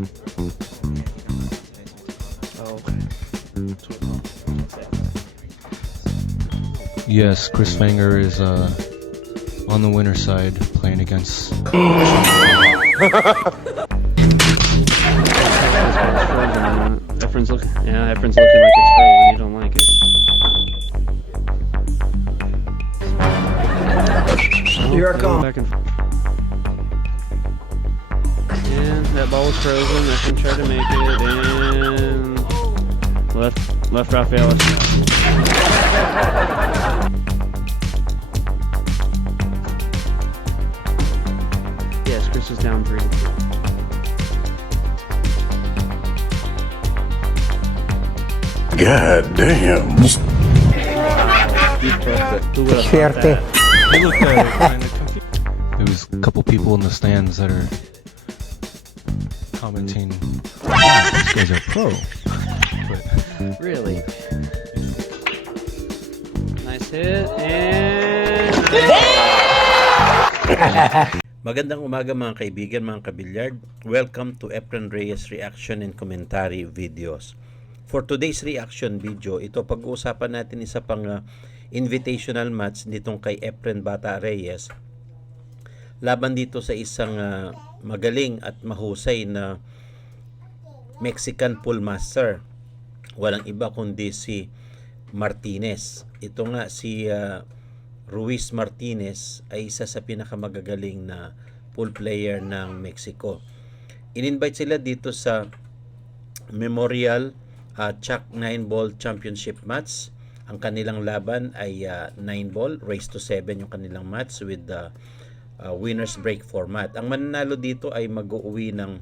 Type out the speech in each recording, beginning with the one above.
Oh, Yes, Chris Wenger is on the winner side playing against. Efren's looking. Yeah, Efren's looking like it's frozen. You don't like it. Here I come. Back and that ball was frozen. Efren tried to make it and left Rafael. Yes, Chris is down 3. God damn. Who would have thought that? They look kind of confused. There was a couple people in the stands that are commenting, wow, these guys are pro. But Really? Nice hit and Magandang umaga mga kaibigan, mga kabilyard. Welcome to Efren Reyes Reaction and Commentary Videos. For today's reaction video, ito pag-uusapan natin isa pang invitational match nitong kay Efren Bata Reyes. Laban dito sa isang magaling at mahusay na Mexican pool master. Walang iba kundi si Martinez. Ito nga si Ruiz Martinez ay isa sa pinakamagagaling na pool player ng Mexico. In-invite sila dito sa Memorial Chuck 9-ball championship match. Ang kanilang laban ay 9-ball, race to 7 yung kanilang match with the winners break format. Ang mananalo dito ay mag-uwi ng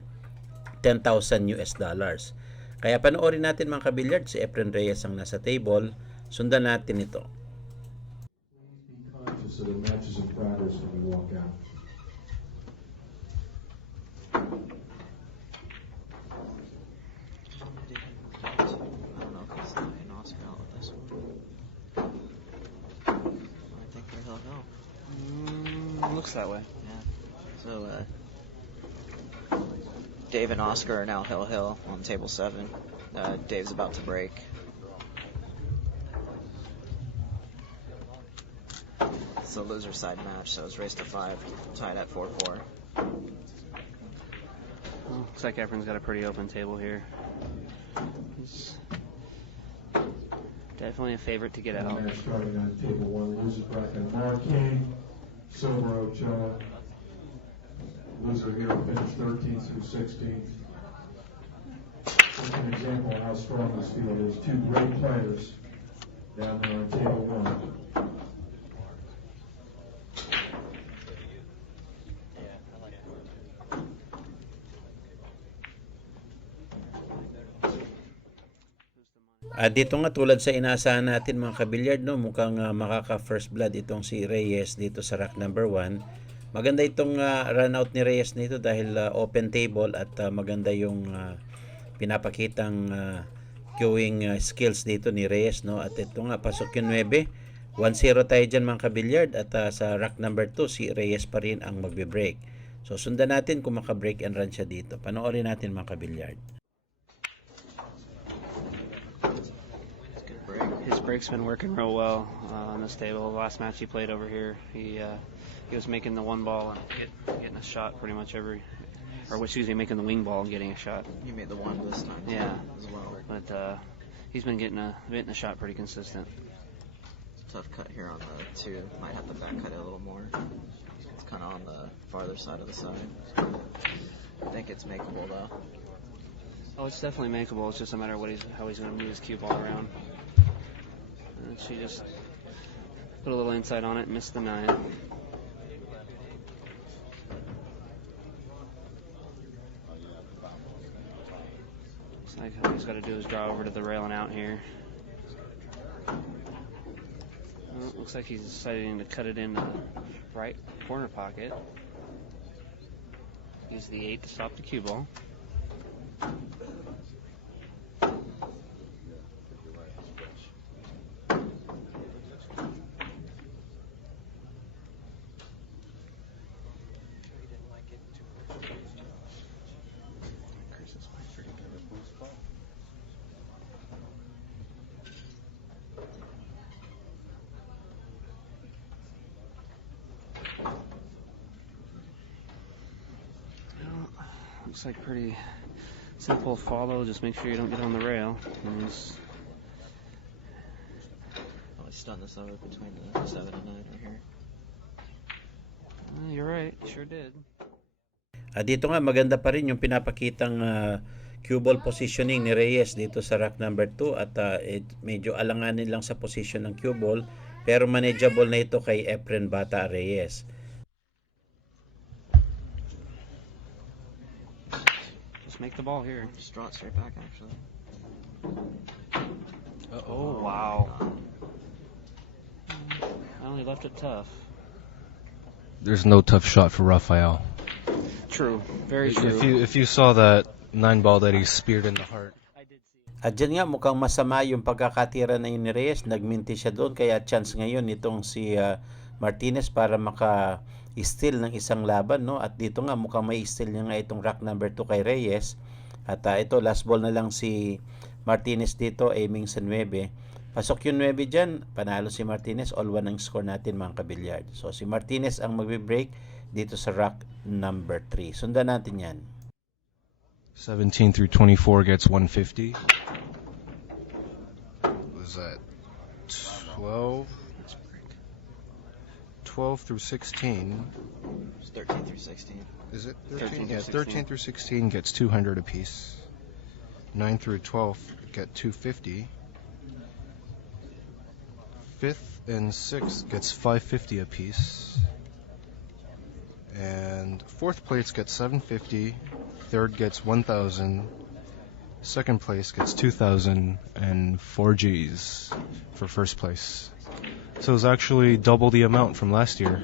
$10,000 US. Kaya panoorin natin mga kabilyard, si Efren Reyes ang nasa table. Sundan natin ito. So the match is in progress when we walk out. I don't know if he's an Oscar out with this one. I think where he'll go. looks that way. Yeah. So, Dave and Oscar are now hill on table 7. Dave's about to break. It's a loser side match, so it's race to 5, tied at 4-4. Well, looks like Efren's got a pretty open table here. He's definitely a favorite to get out. And they're starting on table 1, loser bracket Marquine, Silver Ochoa. Loser here finished 13th through 16th. Just an example of how strong this field is. 2 great players down there on table 1. Dito nga tulad sa inaasahan natin mga kabilyard, no, mukhang makaka first blood itong si Reyes dito sa rack number 1. Maganda itong run out ni Reyes nito dahil open table at maganda yung pinapakitang queuing skills dito ni Reyes, no. At ito nga pasok yung 9. 1-0 tayo dyan mga kabilyard at sa rack number 2 si Reyes pa rin ang magbe-break. So sundan natin kung maka-break and run siya dito. Panoorin natin mga kabilyard. His break's been working real well on this table. The last match he played over here, he was making the 1 ball and getting a shot pretty much every, or excuse me, making the wing ball and getting a shot. You made the 1 this time. Yeah, as well. but he's been getting a shot pretty consistent. Tough cut here on the 2. Might have to back cut it a little more. It's kind of on the farther side of the side. I think it's makeable though. Oh, it's definitely makeable. It's just a matter of how he's going to move his cue ball around. And she just put a little inside on it and missed the 9. Looks like all he's got to do is draw over to the rail and out here. Well, looks like he's deciding to cut it in the right corner pocket. Use the 8 to stop the cue ball. Looks like pretty simple follow. Just make sure you don't get on the rail. And I stunned this over between the 7 and 9 right here. you're right, sure did. Dito nga maganda pa rin yung pinapakitang cue ball positioning ni Reyes dito sa rack number 2 at medyo alanganin lang sa position ng cue ball pero manageable na ito kay Efren Bata Reyes. Just make the ball here. Just draw it straight back, actually. Oh, wow. I only left it tough. There's no tough shot for Rafael. True, very true. If you saw that 9-ball that he speared in the heart. At dyan nga mukhang masama yung pagkakatira na yun ni Reyes. Nagminti siya doon kaya chance ngayon itong si Martinez para maka-steal ng isang laban, no? At dito nga mukhang may steal niya nga itong rack number 2 kay Reyes. At ito last ball na lang si Martinez dito aiming sa 9. Pasok yung 9 dyan, panalo si Martinez, all 1 ang score natin mga kabilyard. So si Martinez ang magbe-break dito sa rack number 3. Sundan natin yan. 17 through 24 gets 150. Was that 12? 12 through 16. It's 13 through 16. Is it 13 13? Yeah, through 13 through 16 gets 200 apiece. 9 through 12 get 250. 5th and 6th gets 550 apiece. And 4th place gets 750. 3rd gets 1,000. 2nd place gets 2,000 and 4 G's for 1st place. So it's actually double the amount from last year.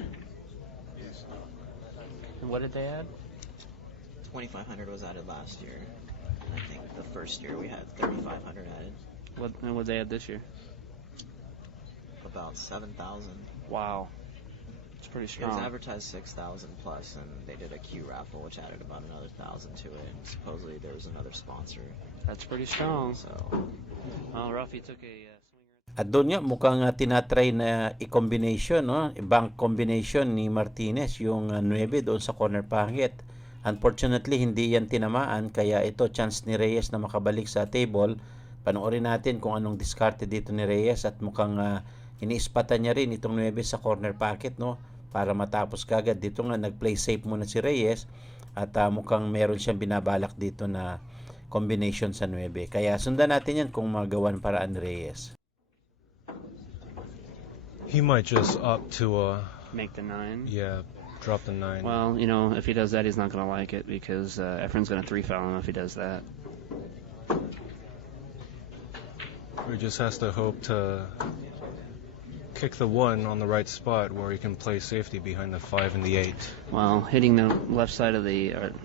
And what did they add? 2,500 was added last year. And I think the first year we had 3,500 added. And what they add this year? About 7,000. Wow. It's pretty It was strong. advertised 6,000 plus, and they did a Q raffle, which added about another 1,000 to it. And supposedly there was another sponsor. That's pretty strong. So Well, Ruffy took a swinger. At doon nga mukhang tinatry na i-combination, no? Bank combination ni Martinez yung 9 doon sa corner pocket. Unfortunately, hindi yan tinamaan kaya ito chance ni Reyes na makabalik sa table. Panoorin natin kung anong diskarte dito ni Reyes at mukhang iniispatan niya rin itong 9 sa corner pocket, no? Para matapos kagad. Dito nga nag-play safe muna si Reyes at mukhang meron siyang binabalak dito na combination sa 9. Kaya sundan natin yan kung magawan paraan ni Reyes. He might just opt to Make the 9. drop the 9. Well, you know, if he does that, he's not going to like it because Efren's going to 3-foul him if he does that. He just has to hope to kick the 1 on the right spot where he can play safety behind the 5 and the 8. Well, hitting the left side of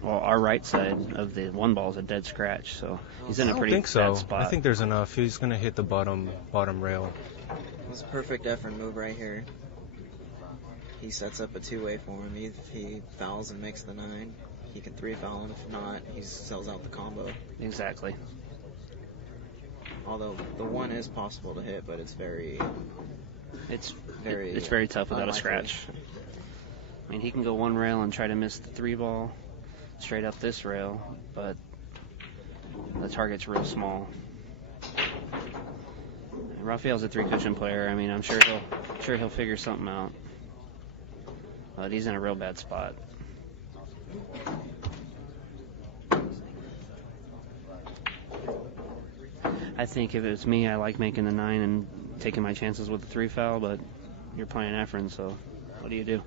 our right side of the 1 ball is a dead scratch, so he's in a pretty I think so. bad spot. I think there's enough. He's going to hit the bottom rail. it's a perfect Efren move right here. He sets up a two-way for him. If he fouls and makes the 9, he can 3-foul him. If not, he sells out the combo. Exactly. Although the 1 is possible to hit, but it's very It's very tough without a unlikely. scratch. I mean, he can go 1 rail and try to miss the 3 ball straight up this rail, but the target's real small. And Rafael's a 3-cushion player. I mean, I'm sure he'll figure something out. But he's in a real bad spot. I think if it was me, I like making the 9 and taking my chances with the 3-foul, but you're playing Efren, so what do you do?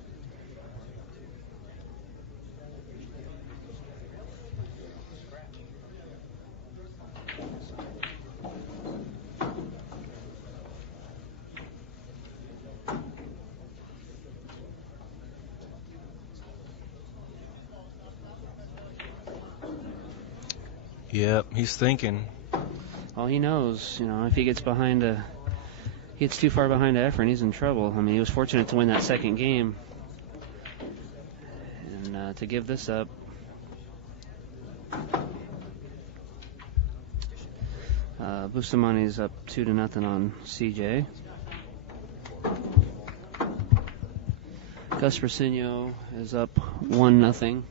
Yep, he's thinking. Well, he knows, you know, if he gets too far behind Efren, he's in trouble. I mean, he was fortunate to win that second game. And to give this up. Bustamani's up 2-0 on CJ. Gus Brasinho is up 1-0.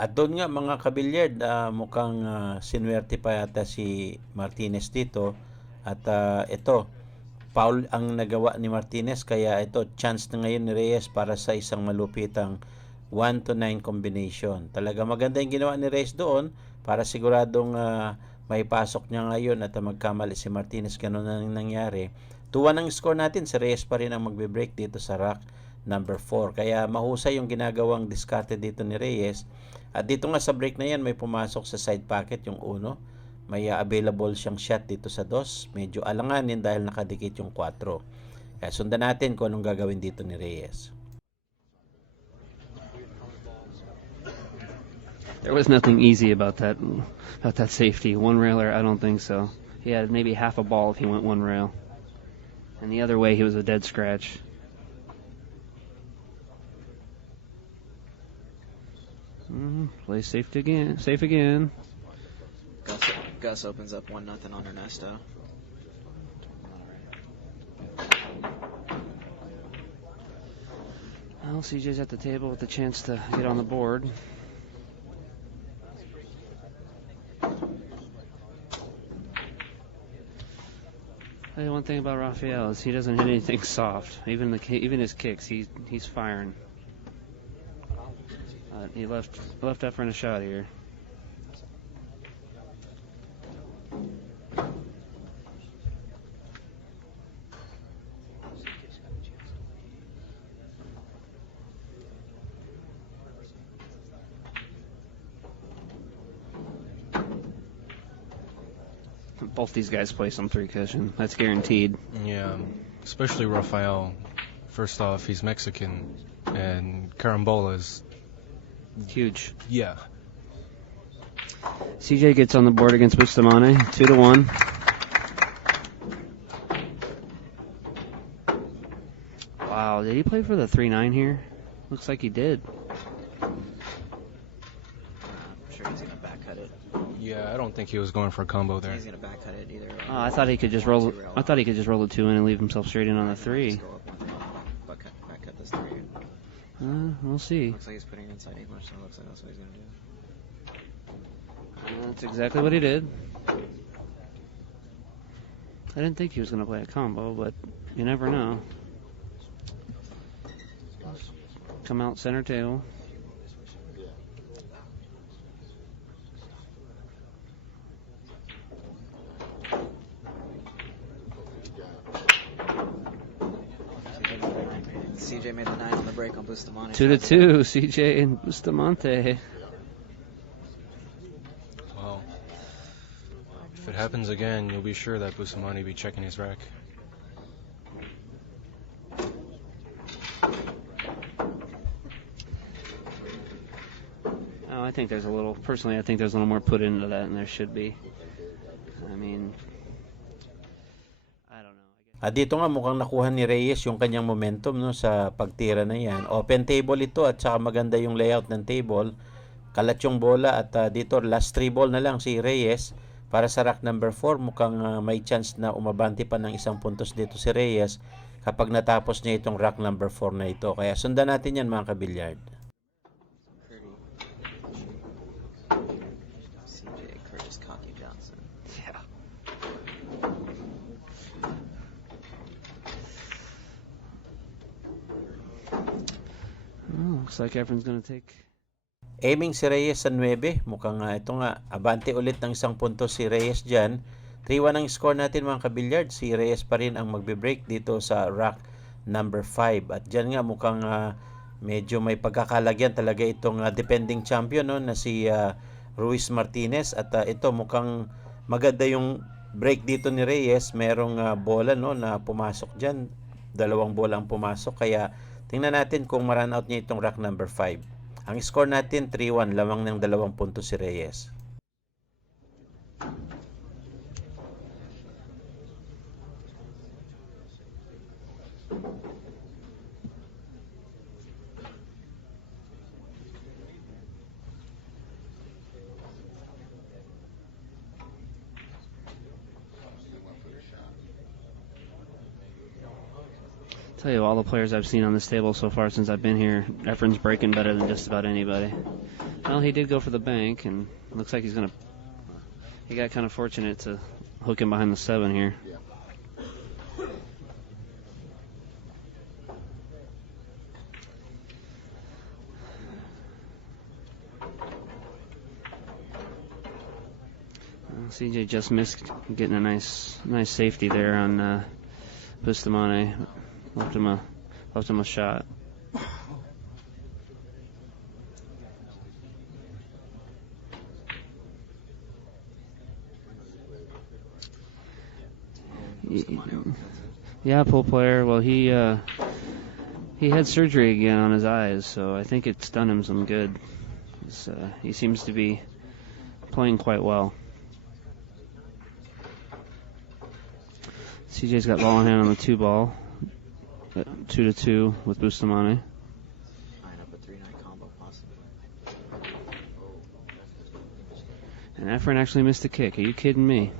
At doon nga mga kabilyard, mukhang sinwerte pa yata si Martinez dito. At ito, foul ang nagawa ni Martinez, kaya ito chance na ngayon ni Reyes para sa isang malupitang 1-9 combination. Talaga maganda yung ginawa ni Reyes doon para siguradong may pasok niya ngayon at magkamali si Martinez. Ganun na nangyari. 2-1 ang score natin. Si Reyes pa rin ang magbe-break dito sa rack number 4. Kaya mahusay yung ginagawang diskarte dito ni Reyes. At dito nga sa break na yan, may pumasok sa side pocket yung 1. May available siyang shot dito sa 2. Medyo alanganin dahil nakadikit yung 4. Kaya sundan natin kung anong gagawin dito ni Reyes. There was nothing easy about that safety. One railer, I don't think so. He had maybe half a ball if he went one rail. And the other way, he was a dead scratch. Play safe again. Gus opens up 1-0 on Ernesto. Well, CJ's at the table with the chance to get on the board. Tell you one thing about Rafael is he doesn't hit anything soft. Even his kicks, he's firing. He left Efren a shot here. Both these guys play some 3 cushion. That's guaranteed. Yeah, especially Rafael. First off, he's Mexican, and Carambola is huge. Yeah. CJ gets on the board against Bustamante, 2-1. Wow, did he play for the 3-9 here? Looks like he did. I'm sure he's gonna back cut it. Yeah, I don't think he was going for a combo there. He's gonna back cut it either. I thought he could just roll. I thought he could just roll the 2 in and leave himself straight in on the 3. Back cut this 3. We'll see. Looks like he's putting it inside English, so it looks like that's what he's gonna do. That's exactly what he did. I didn't think he was going to play a combo, but you never know. Come out center table. CJ made the 9 on the break on Bustamante. 2-2, CJ and Bustamante. Well, if it happens again, you'll be sure that Bustamante be checking his rack. Oh, I think there's a little more put into that than there should be. I mean, I don't know. At dito nga mukhang nakuha ni Reyes yung kanyang momentum no, sa pagtira na yan. Open table ito at saka maganda yung layout ng table. Kalat yung bola at dito last 3 ball na lang si Reyes para sa rack number 4. Mukhang may chance na umabanti pa ng 1 puntos dito si Reyes kapag natapos niya itong rack number 4 na ito. Kaya sundan natin yan mga kabilyard. CJ Curtis Cocky Johnson. Yeah. Oh, looks like Efren's gonna take. Aiming si Reyes sa 9. Mukhang ito nga, abante ulit ng 1 puntos si Reyes dyan. 3-1 ang score natin mga kabilyard. Si Reyes pa rin ang magbe-break dito sa rack number 5. At dyan nga mukhang medyo may pagkakalagyan talaga itong defending champion no, na si Ruiz Martinez. At ito mukhang maganda yung break dito ni Reyes. Merong bola no, na pumasok dyan. 2 bola ang pumasok. Kaya tingnan natin kung ma-run out niya itong rack number 5. Ang score natin 3-1, lamang ng 2 puntos si Reyes. Tell you, all the players I've seen on this table so far since I've been here, Efren's breaking better than just about anybody. Well, he did go for the bank, and looks like he's gonna. He got kind of fortunate to hook him behind the 7 here. CJ just missed getting a nice safety there on Bustamante. Left him a shot. Yeah, pool player. Well, he had surgery again on his eyes, so I think it's done him some good. He seems to be playing quite well. CJ's got ball in hand on the 2 ball. 2-2 with Bustamante. Line up a 3-9 combo possibly. And Efren actually missed a kick. Are you kidding me?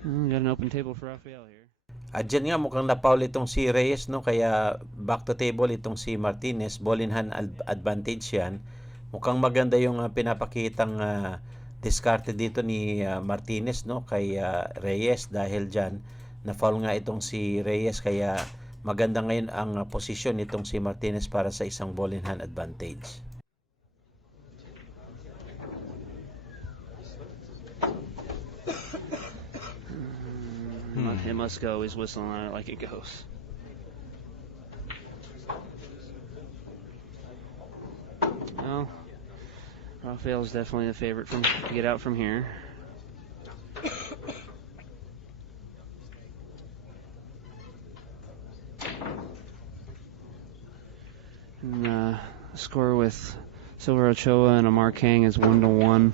Got an open table for Rafael here. At dyan nga mukhang napaul itong si Reyes, no? Kaya back to table itong si Martinez. Ball in hand advantage yan. Mukhang maganda yung pinapakitang diskarte dito ni Martinez, no? Kay Reyes, dahil dyan na-foul nga itong si Reyes, kaya maganda ngayon ang posisyon nitong si Martinez para sa isang ball in hand advantage. It must go. He's whistling on it like it goes. Well, Rafael's definitely the favorite to get out from here. And score with Silver Ochoa and Amar Kang is 1-1.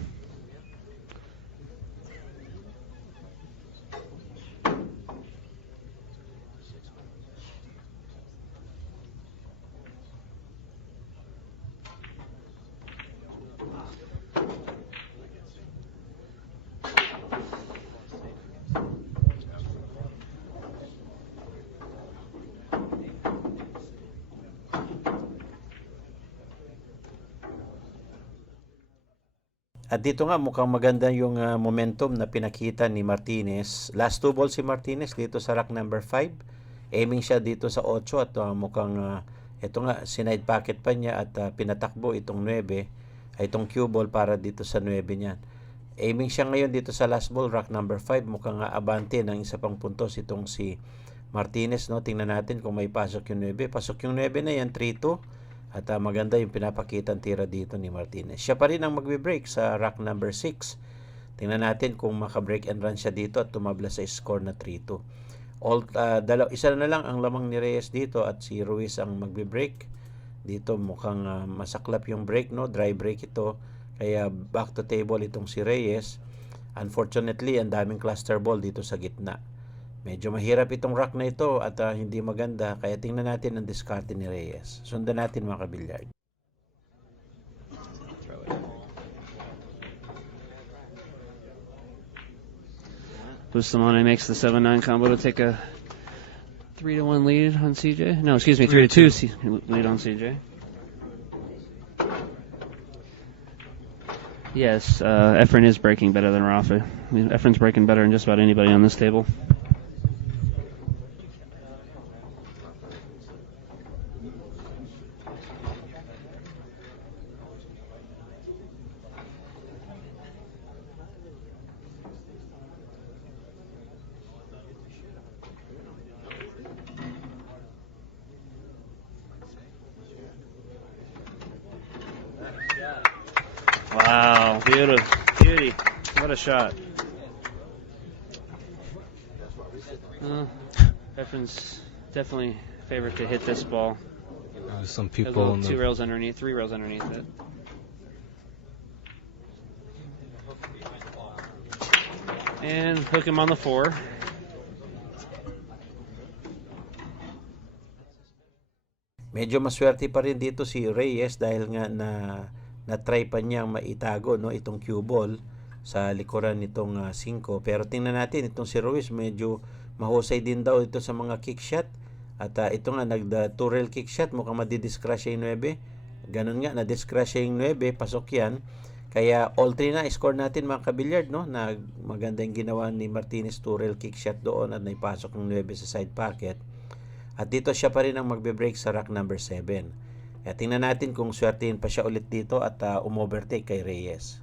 At dito nga mukhang maganda yung momentum na pinakita ni Martinez. Last 2 balls si Martinez dito sa rack number 5. Aiming siya dito sa 8 at mukhang ito nga sinide pocket pa niya at pinatakbo itong 9 ay itong cue ball para dito sa 9 niyan. Aiming siya ngayon dito sa last ball, rack number 5. Mukhang abante ng isa pang puntos itong si Martinez, no? Tingnan natin kung may pasok yung 9. Pasok yung 9 na yan, 3-2. At maganda yung pinapakitang tira dito ni Martinez. Siya pa rin ang magbe-break sa rack number 6. Tingnan natin kung maka-break and run siya dito at tumabla sa score na 3-2. Isa na lang ang lamang ni Reyes dito at si Ruiz ang magbe-break. Dito mukhang masaklap yung break, no? Dry break ito. Kaya back to table itong si Reyes. Unfortunately, ang daming cluster ball dito sa gitna. Medyo mahirap itong rack na ito at hindi maganda, kaya tingnan natin ang diskarte ni Reyes. Sundan natin mga kabilyard. Bustamante makes the 7-9 combo to take a 3-1 lead on CJ. No, excuse me, 3-2 lead on CJ. Yes, Efren is breaking better than Rafa. I mean, Efren's breaking better than just about anybody on this table. Wow, beauty. What a shot. Efren's definitely favorite to hit this ball. Some He'll people go 2 rails underneath, 3 rails underneath it. And hook him on the 4. Medyo maswerte pa rin dito si Reyes dahil nga na-try pa niyang maitago, no, itong cue ball sa likuran nitong 5. Pero tingnan natin itong si Ruiz, medyo mahusay din daw ito sa mga kick shot. At ito nga, 2 rail kick shot, mukhang madidiscrash yung 9. ganun nga, na-discrash yung 9, pasok yan. Kaya all 3 na score natin mga kabilyard, no? Na maganda yung ginawa ni Martinez Turel, kick shot doon at naipasok yung 9 sa side pocket. At dito siya pa rin ang magbe-break sa rack number 7. Kaya tingnan natin kung swertihin pa siya ulit dito at umovertake kay Reyes.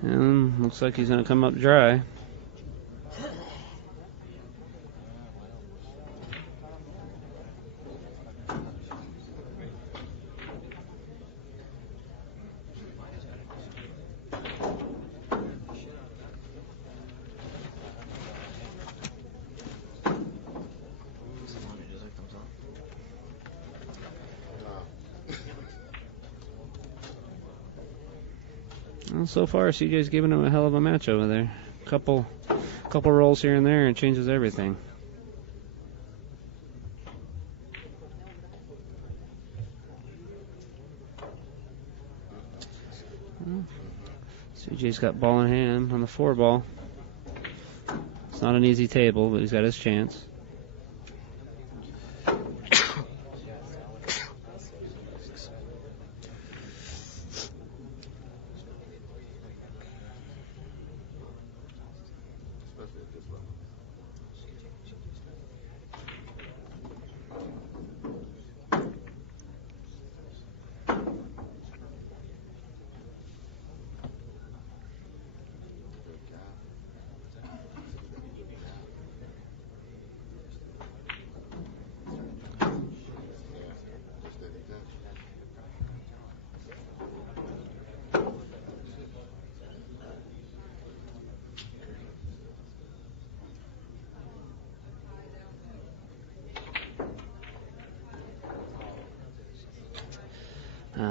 And looks like he's going to come up dry. Well, so far, CJ's giving him a hell of a match over there. Couple rolls here and there, and changes everything. Well, CJ's got ball in hand on the 4 ball. It's not an easy table, but he's got his chance.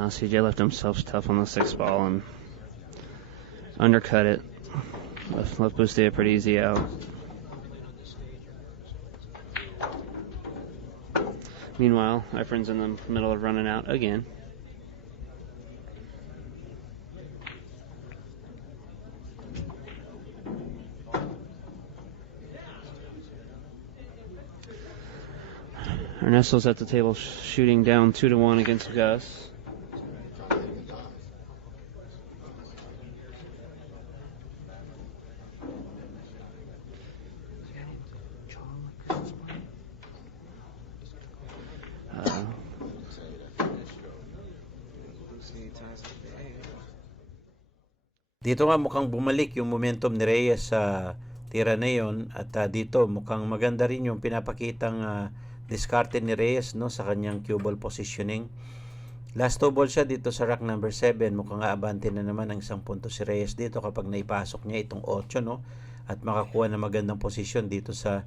CJ left himself tough on the 6 ball and undercut it. Left Bustia pretty easy out. Meanwhile, Efren's in the middle of running out again. Ernesto's at the table shooting down 2-1 against Gus. Dito nga mukhang bumalik yung momentum ni Reyes sa tira na yun at dito mukhang maganda rin yung pinapakitang diskarte ni Reyes, no, sa kanyang cue ball positioning. Last 2 ball siya dito sa rack number 7. Mukhang aabante na naman ang 1 punto si Reyes dito kapag naipasok niya itong 8, no, at makakuha ng magandang posisyon dito sa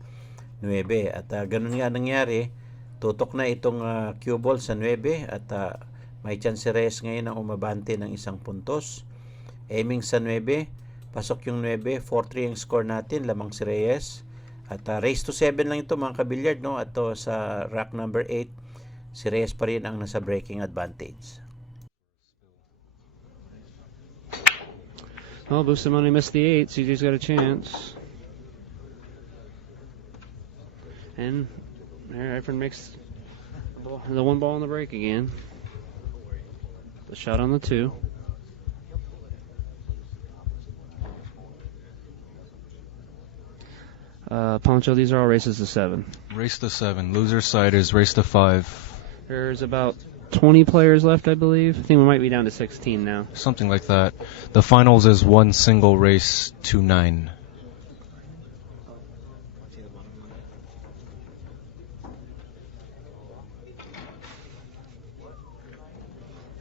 9. At ganun nga nangyari, tutok na itong cue ball sa 9 at may chance si Reyes ngayon na umabante ng 1 puntos. Aiming sa 9, pasok yung 9, 4-3 ang score natin, lamang si Reyes. At race to 7 lang ito mga kabilyard, no? At sa rack number 8, si Reyes pa rin ang nasa breaking advantage. Well, Bustamante missed the 8. CJ's got a chance. And there, Efren makes the 1 ball on the break again. The shot on the 2. Poncho, these are all races to 7. Race to 7. Loser side is race to 5. There's about 20 players left, I believe. I think we might be down to 16 now. Something like that. The finals is 1 single race to 9. I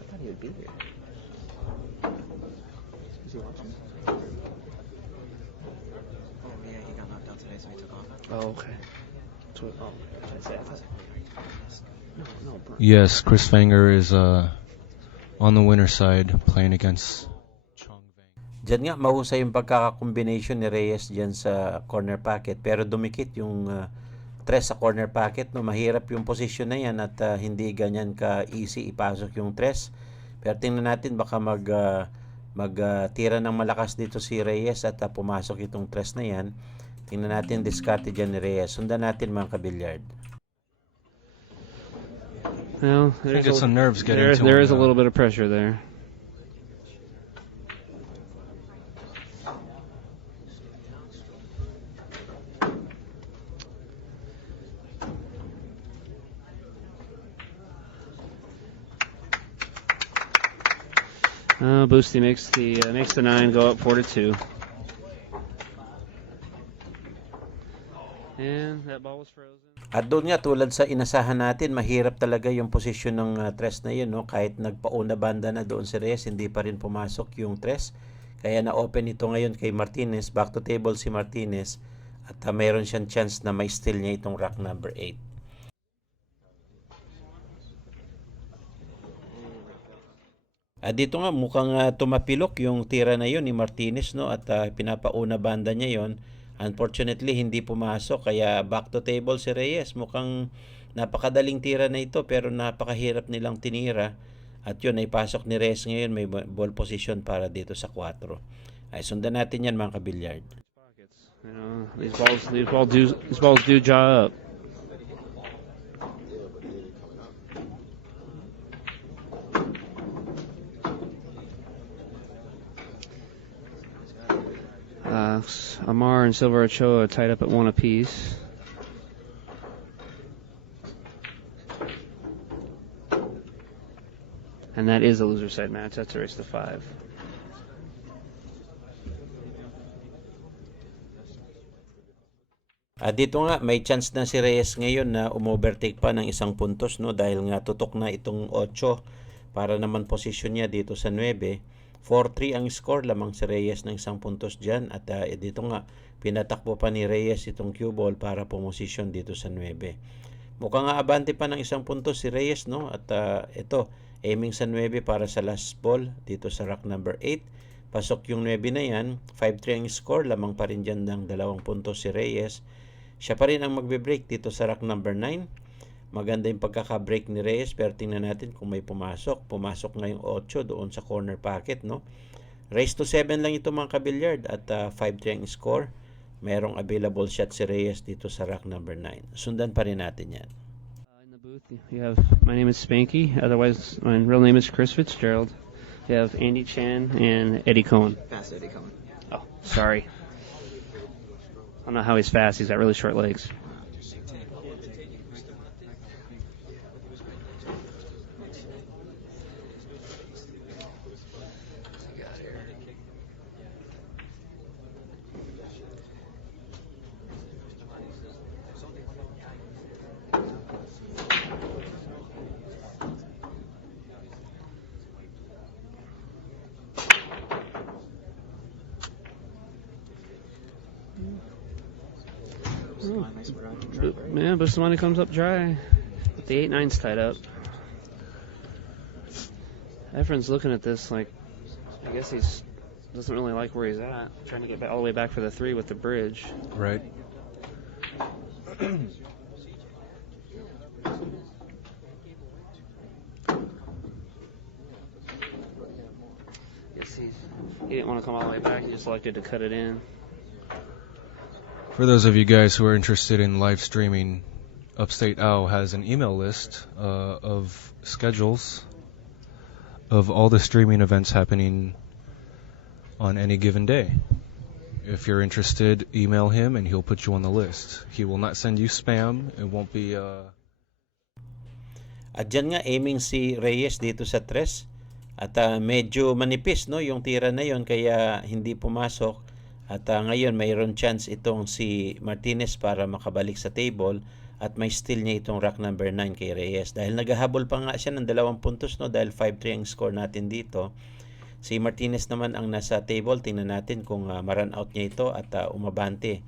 thought he would be here. Is he watching? Oh yeah, he got knocked out today, so he took off. Oh, okay. Yes, Chris Fanger is on the winner side playing against Chong Veng. Diyan nga mahusay yung pagkaka-combination ni Reyes diyan sa corner pocket, pero dumikit yung 3 sa corner pocket, no. Mahirap yung position na yan at hindi ganyan ka easy ipasok yung 3. Pero tingnan natin baka tira ng malakas dito si Reyes at pumasok itong 3 na yan. Tingnan natin diskarte dyan ni Reyes. Sundan natin mga kabilyard. Well, I think it's some nerves getting to there him is a now. little bit of pressure there. Boosty makes the 9 go up 4-2. And that ball was frozen. At doon nga, tulad sa inasahan natin, mahirap talaga yung posisyon ng tres na yun. No? Kahit nagpauna banda na doon si Reyes, hindi pa rin pumasok yung tres. Kaya na-open ito ngayon kay Martinez. Back to table si Martinez. At mayroon siyang chance na may steal niya itong rack number 8. At dito nga, mukhang tumapilok yung tira na yun ni Martinez. No? At pinapauna banda niya yon. Unfortunately, hindi pumasok. Kaya back to table si Reyes. Mukhang napakadaling tira na ito pero napakahirap nilang tinira. At yun, ay pasok ni Reyes ngayon. May ball position para dito sa 4. Ay, sundan natin yan mga kabilyard. You know, these balls do jaw up. Amar and Silver Ochoa tied up at 1 apiece. And that is a loser side match. That's a race to 5. Dito nga, may chance na si Reyes ngayon na umovertake pa ng 1 puntos, no? Dahil nga tutok na itong 8 para naman posisyon niya dito sa 9. 4-3 ang score, lamang si Reyes ng 1 puntos dyan. At dito nga, pinatakbo pa ni Reyes itong cue ball para pumosisyon dito sa 9. Mukhang nga abante pa ng 1 puntos si Reyes, no? At ito, aiming sa 9 para sa last ball dito sa rack number 8. Pasok yung 9 na yan. 5-3 ang score, lamang pa rin dyan ng 2 puntos si Reyes. Siya pa rin ang magbe-break dito sa rack number 9. Maganda yung pagkaka-break ni Reyes pero tingnan natin kung may pumasok. Pumasok nga yung 8 doon sa corner pocket, no? Race to 7 lang ito mga kabilyard at 5-3 ang score. Merong available shot si Reyes dito sa rack number 9. Sundan pa rin natin yan. In the booth, you have my name is Spanky. Otherwise, my real name is Chris Fitzgerald. You have Andy Chan and Eddie Cohen. Fast Eddie Cohen. Oh, sorry. I don't know how he's fast. He's got really short legs. Yeah, Bustamante comes up dry. But the 8-9's tied up. Efren's looking at this like, I guess he's doesn't really like where he's at. Trying to get all the way back for the 3 with the bridge. Right. Guess he didn't want to come all the way back. He just elected to cut it in. For those of you guys who are interested in live streaming, Upstate Owl has an email list of schedules of all the streaming events happening on any given day. If you're interested, email him and he'll put you on the list. He will not send you spam. It won't be... At dyan nga, aiming si Reyes dito sa 3. At medyo manipis, no, yung tira na yon kaya hindi pumasok. At ngayon, mayroon chance itong si Martinez para makabalik sa table at may steal niya itong rack number 9 kay Reyes. Dahil naghahabol pa nga siya ng 2 puntos, no, dahil 5-3 ang score natin dito. Si Martinez naman ang nasa table. Tingnan natin kung ma-run out niya ito at umabante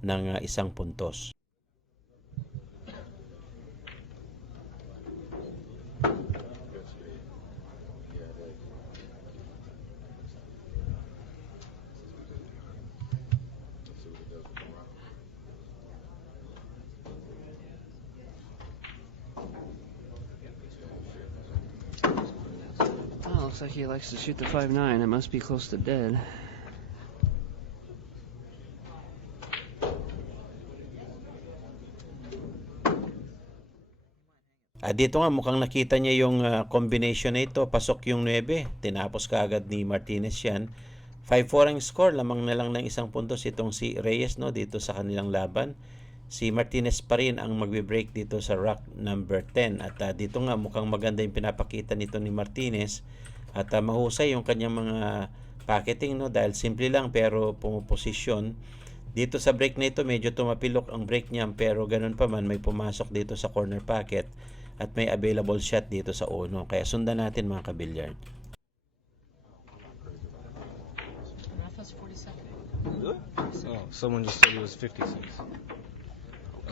ng 1 puntos. Looks like he likes to shoot the 5-9. It must be close to dead. Dito nga mukhang nakita niya yung combination na ito. Pasok yung 9. Tinapos kaagad ni Martinez yan. 5-4 ang score. Lamang na lang ng isang puntos itong si Reyes, no, dito sa kanilang laban. Si Martinez pa rin ang magbe-break dito sa rack number 10. At dito nga mukhang maganda yung pinapakita nito ni Martinez. At mahusay yung kanyang mga packeting, no, dahil simple lang pero pumuposisyon. Dito sa break na ito medyo tumapilok ang break niya, pero ganun pa man may pumasok dito sa corner pocket at may available shot dito sa uno. Kaya sundan natin mga kabilyard. Oh, someone just said it was 56.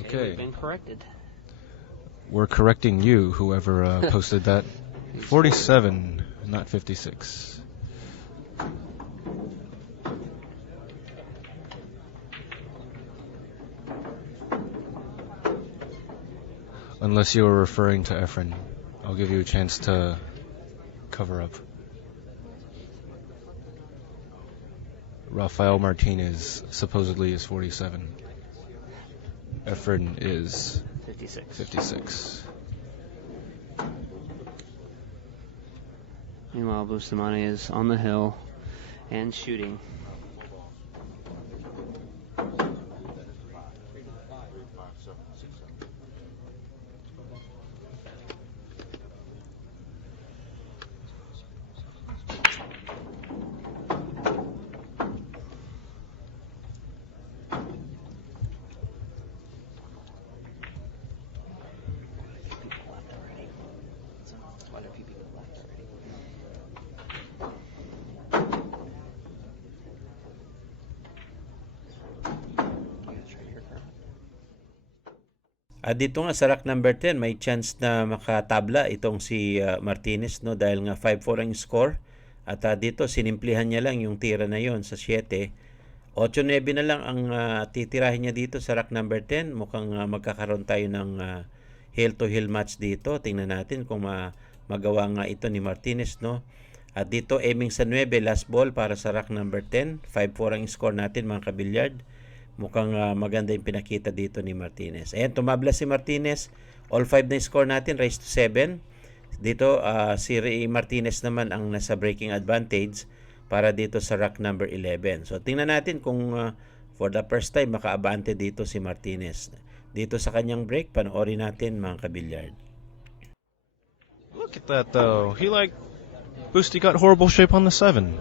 Okay. We've been corrected. We're correcting you, whoever posted that. 47, not 56. Unless you were referring to Efren, I'll give you a chance to cover up. Rafael Martinez supposedly is 47. Efren is 56. Meanwhile, Bustamante is on the hill and shooting. Dito nga sa rack number 10, may chance na makatabla itong si Martinez, no, dahil nga 5-4 ang score. At dito sinimplihan niya lang yung tira na yon sa 7. 8-9 na lang ang titirahin niya dito sa rack number 10. Mukhang magkakaroon tayo ng heel-to-heel match dito. Tingnan natin kung magawa nga ito ni Martinez, no. At dito aiming sa 9, last ball para sa rack number 10. 5-4 ang score natin mga kabilyard. Mukhang maganda yung pinakita dito ni Martinez. Ayan, tumabla si Martinez. All 5 na score natin, raised to 7. Dito, si Martinez naman ang nasa breaking advantage para dito sa rack number 11. So, tingnan natin kung for the first time makaabante dito si Martinez. Dito sa kanyang break, panoorin natin mga kabilyard. Look at that though. Boosty got horrible shape on the 7.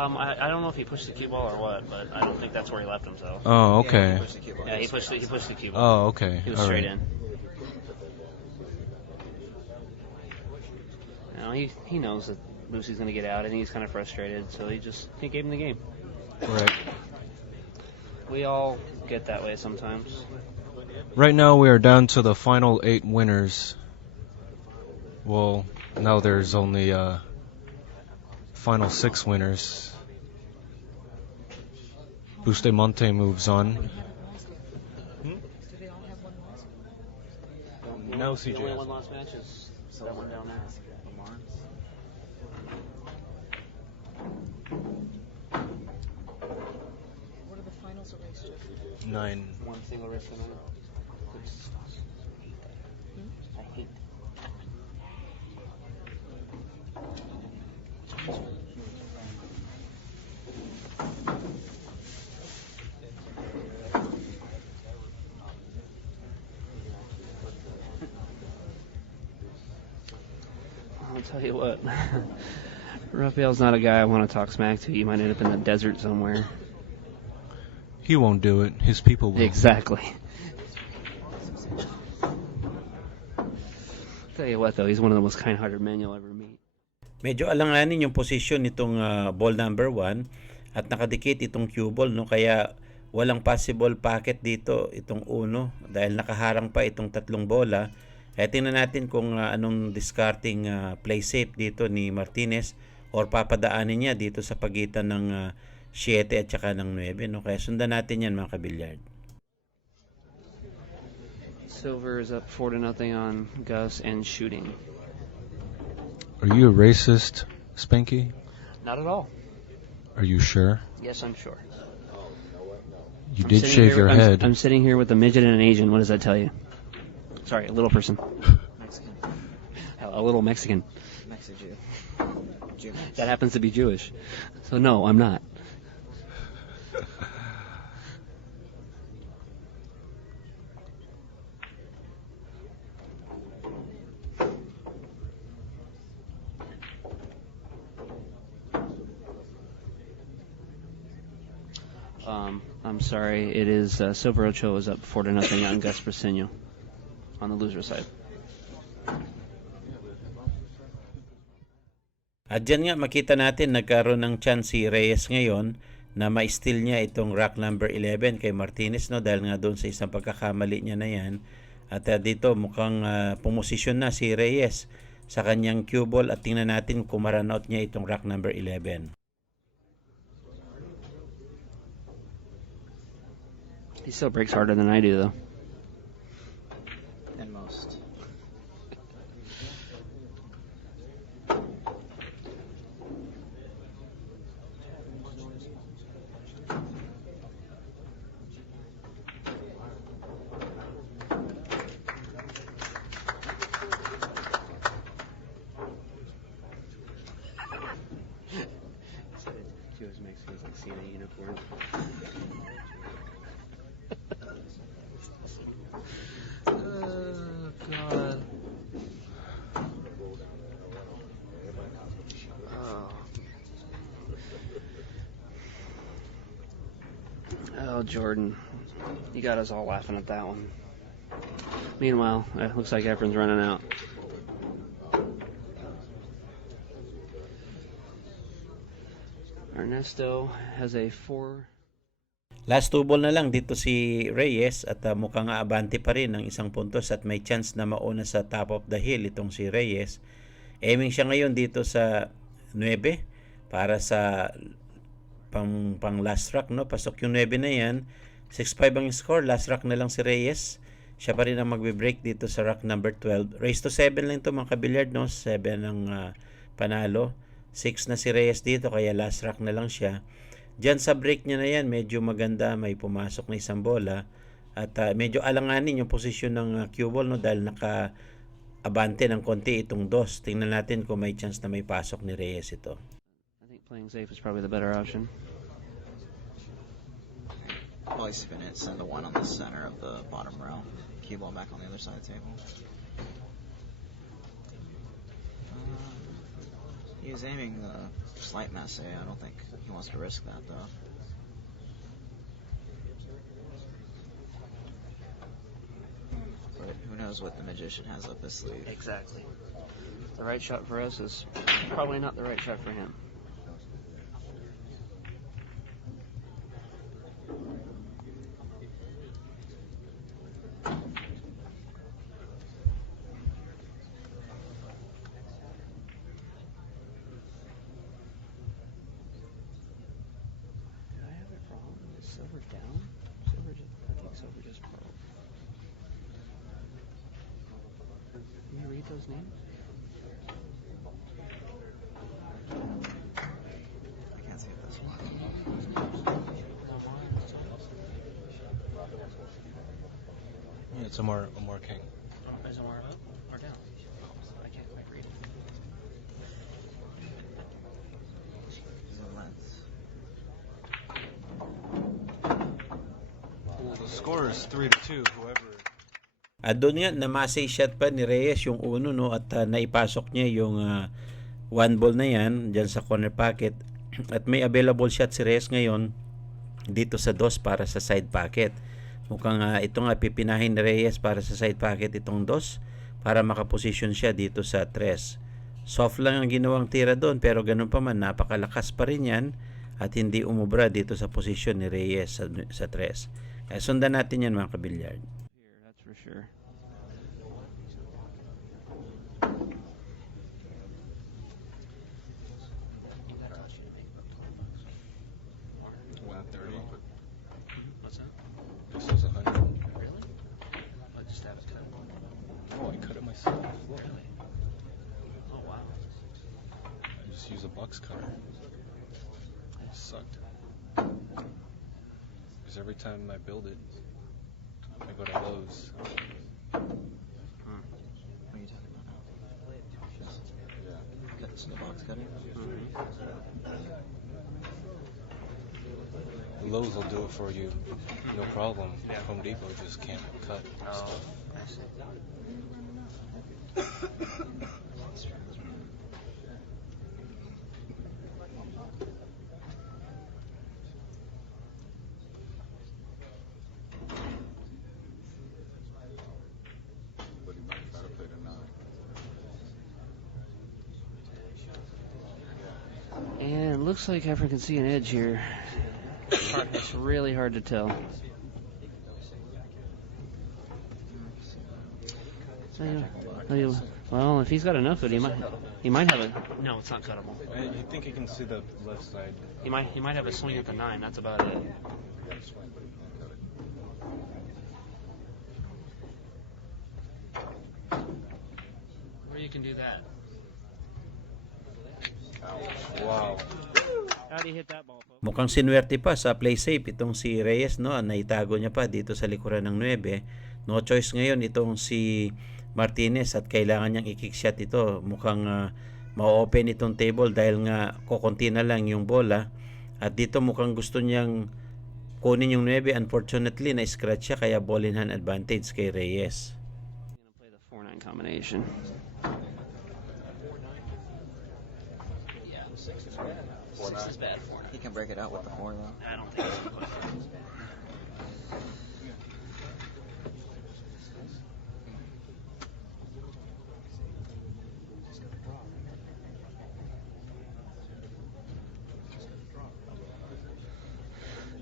I don't know if he pushed the cue ball or what, but I don't think that's where he left himself. Oh, okay. Yeah, he pushed the cue ball. Oh, okay. He was All straight right. in. You know, he knows that Boosie's going to get out. I think he's kind of frustrated, so he gave him the game. Right. We all get that way sometimes. Right now we are down to the final 8 winners. Well, now there's only final 6 winners. Bustamante moves on. No, CJ. The only one lost match is that one down there. What are the finals of race? 9. One single race tonight. I hate. I'll tell you what, Rafael's not a guy I want to talk smack to. He might end up in the desert somewhere. He won't do it. His people will. Exactly. Tell you what though, he's one of the most kind-hearted men you'll ever meet. Medyo alanganin yung position nitong ball number 1 at nakadikit itong cue ball, no, kaya walang possible packet dito itong uno dahil nakaharang pa itong tatlong bola. Kaya tingnan natin kung anong discarding play safe dito ni Martinez or papadaanin niya dito sa pagitan ng 7 at saka ng 9, no? Kaya sundan natin yan mga kabilyard. Silver is up 4-0 on Gus and shooting. Are you a racist, Spanky? Not at all. Are you sure? Yes, I'm sure. You I'm did sitting shave here- your I'm- head. I'm sitting here with a midget and an Asian. What does that tell you? Sorry, a little person. a little Mexican. Mexican. Jew. That happens to be Jewish. So no, I'm not. I'm sorry. It is Silver Ocho is up 4-0 on Gus Briseño on the loser side. At dyan nga makita natin nagkaroon ng chance si Reyes ngayon na ma-steal niya itong rack number 11 kay Martinez, no, dahil nga doon sa isang pagkakamali niya na yan. At dito mukhang pumosisyon na si Reyes sa kanyang cue ball at tingnan natin kung ma-run out niya itong rack number 11. He still breaks harder than I do, though. And most. He always makes me like seeing a unicorn. Oh, God. Oh, Jordan. You got us all laughing at that one. Meanwhile, it looks like Efren's running out. Ernesto has a 4. Last two ball na lang dito si Reyes at mukhang abante pa rin ng isang puntos at may chance na mauna sa top of the hill itong si Reyes. Aiming siya ngayon dito sa 9 para sa pang last rack, no? Pasok yung 9 na yan. 6-5 ang score. Last rack na lang si Reyes. Siya pa rin ang magbe-break dito sa rack number 12. Race to 7 lang ito mga kabilyard, no? 7 ang panalo. 6 na si Reyes dito kaya last rack na lang siya. Diyan sa break niya na yan, medyo maganda, may pumasok na isang bola at medyo alanganin yung posisyon ng cue ball, no, dahil naka-abante ng konti itong 2. Tingnan natin kung may chance na may pasok ni Reyes ito. I think playing safe is probably the better option. Probably spin it, send the 1 on the center of the bottom row. Cue ball back on the other side of the table. He was aiming the slight masse. I don't think he wants to risk that, though. But who knows what the magician has up his sleeve. Exactly. The right shot for us is probably not the right shot for him. Silver down? Silver just, I think Silver just broke. Can you read those names? I can't see this one. Yeah, it's Amar King. Is Omar up or down? I can't quite read it. The lens. Well, the score is 3-2. Whoever. At doon nga, na-massey shot pa ni Reyes yung uno, no, at naipasok niya yung 1 ball na yan dyan sa corner pocket. At may available shot si Reyes ngayon dito sa 2 para sa side pocket. Mukhang ito nga pipinahin ni Reyes para sa side pocket itong 2 para makaposisyon siya dito sa 3. Soft lang ang ginawang tira doon pero ganun pa man napakalakas pa rin yan at hindi umubra dito sa posisyon ni Reyes sa 3. Kaya sundan natin yan mga kabilyard. That's for sure. What's that? This is 100. Really? I just have it cut. Oh, I cut it myself. Look. Really? Oh wow. I just use a box cutter. It sucked. Because every time I build it, I go to Lowe's. What are you talking about now? cuts, no box cutting. Lowe's will do it for you, no problem. Yeah. Home Depot just can't cut stuff. I see. And it looks like Efren can see an edge here. It's really hard to tell. Well, if he's got enough of it, he might have a. No, it's not cuttable. You think you can see the left side? He might have a swing at the 9. That's about it. Where you can do that. Wow. How do you hit that ball, folks? Mukhang sinuwerte pa sa play safe itong si Reyes, no? Naitago niya pa dito sa likuran ng 9. No choice ngayon itong si Martinez at kailangan niyang i-kick shot ito. Mukhang ma-open itong table dahil nga kokonti na lang yung bola. At dito mukhang gusto niyang kunin yung 9. Unfortunately, na-scratch siya kaya ball in hand advantage kay Reyes. Gonna play the 4-9 combination. Yeah, 6 is bad. 6 is bad. 4-9. He can break it out with the 4 though. I don't think so.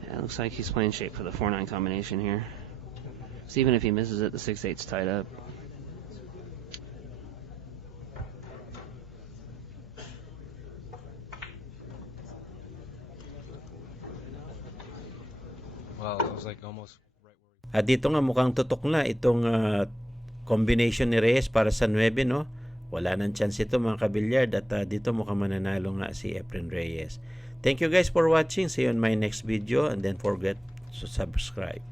Yeah, it looks like he's playing shape for the 4-9 combination here. So even if he misses it, the 6-8's tied up. Wow, it was like almost right where At dito nga mukhang tutok na itong combination ni Reyes para sa 9, no? Wala nang chance ito mga kabilyard at dito mukhang mananalo nga si Efren Reyes. Thank you guys for watching. See you on my next video and then forget to subscribe.